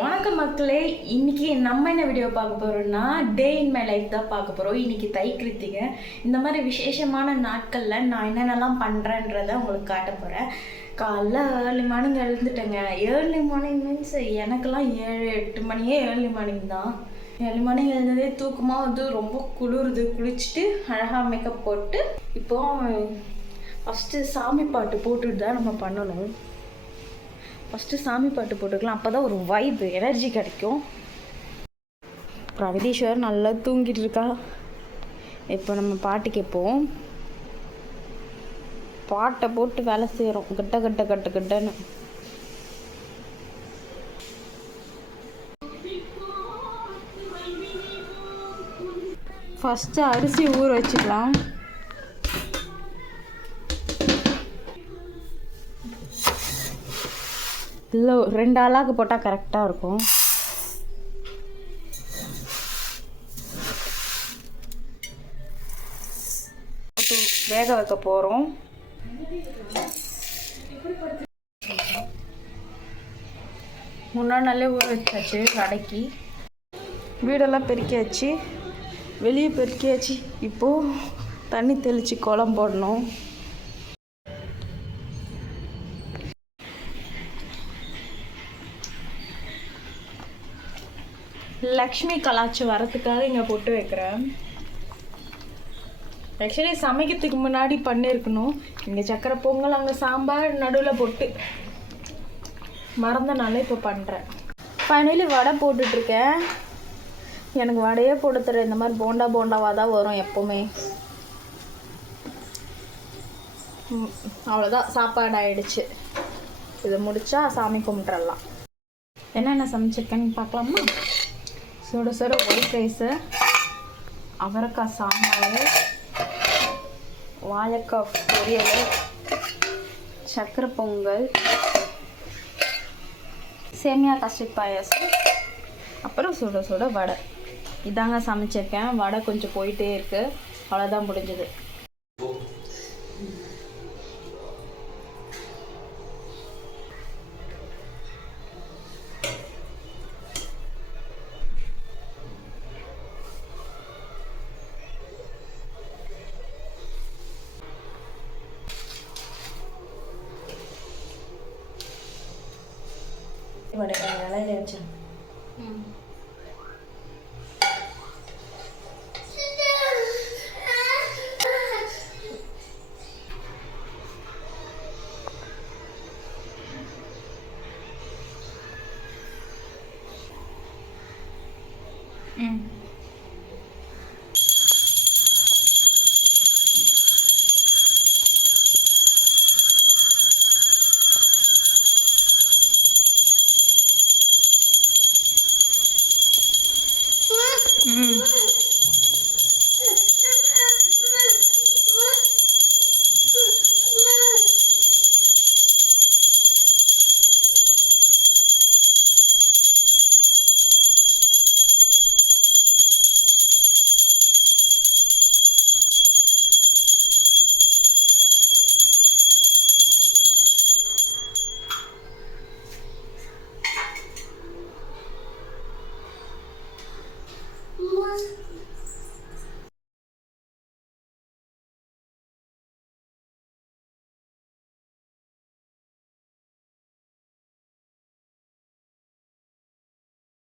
வணக்கம் மக்களே, இன்னைக்கு நம்ம என்ன வீடியோ பார்க்க போறோம்னா டே இன் மை லைஃப் தான் பார்க்க போறோம். இன்னைக்கு தை கிருத்திகை. இந்த மாதிரி விசேஷமான நாட்களில் நான் என்னென்னலாம் பண்ணுறேன்றதை உங்களுக்கு காட்ட போகிறேன். காலைல ஏர்லி மார்னிங் எழுந்துட்டேங்க. ஏர்லி மார்னிங் மீன்ஸ் எனக்கெல்லாம் 7-8 மணியே ஏர்லி மார்னிங் தான். ஏர்லி மார்னிங் எழுந்ததே தூக்கமாக வந்து ரொம்ப குளிருது. குளிச்சுட்டு அழகாக மேக்கப் போட்டு இப்போது ஃபஸ்ட்டு சாமி பாட்டு போட்டுட்டு தான் நம்ம பண்ணணும். ஃபஸ்ட்டு சாமி பாட்டு போட்டுக்கலாம், அப்போ தான் ஒரு வைப் எனர்ஜி கிடைக்கும். பிரகதீஸ்வர் நல்லா தூங்கிட்டு இருக்கா. இப்போ நம்ம பாட்டு கேட்போம். பாட்டை போட்டு வேலை செய்கிறோம் கட்ட கட்ட கட்ட கட்டன்னு. ஃபஸ்ட்டு அரிசி ஊற வச்சுக்கலாம். இல்லை 2 ஆளாக்கு போட்டால் கரெக்டாக இருக்கும். வேக வைக்க போகிறோம். முன்னாடி நாளே ஊற வச்சாச்சு. கடைக்கு வீடெல்லாம் பெருக்கியாச்சு, வெளியே பெருக்கியாச்சு. இப்போது தண்ணி தெளித்து குழம்பு போடணும். லக்ஷ்மி கலாச்சி வரத்துக்காக இங்கே போட்டு வைக்கிறேன். ஆக்சுவலி சமைக்கிறதுக்கு முன்னாடி பண்ணியிருக்கணும். இங்கே சக்கரை பொங்கல், அங்கே சாம்பார், நடுவில் போட்டு மறந்தனால இப்போ பண்ணுறேன். ஃபைனலி வடை போட்டுட்ருக்கேன். எனக்கு வடையே போட்டு தர இந்த மாதிரி போண்டாவாக தான் வரும் எப்போவுமே. அவ்வளோதான், சாப்பாடு ஆயிடுச்சு. இதை முடித்தா சாமி கும்பிட்றலாம். என்னென்ன சமைச்சிருக்கேன்னு பார்க்கலாமா? சுட சுட ஒயிட் ரைஸு, அவரைக்காய் சாம்பார், வாழைக்காய் பொரியல், சக்கரை பொங்கல், சேமியா கஸ்டர்ட் பாயாசம், அப்புறம் சுட சுட வடை. இதாங்க சமைச்சிருக்கேன். வடை கொஞ்சம் போயிட்டே இருக்குது. அவ்வளோதான் முடிஞ்சது. இலையில வச்சு ம்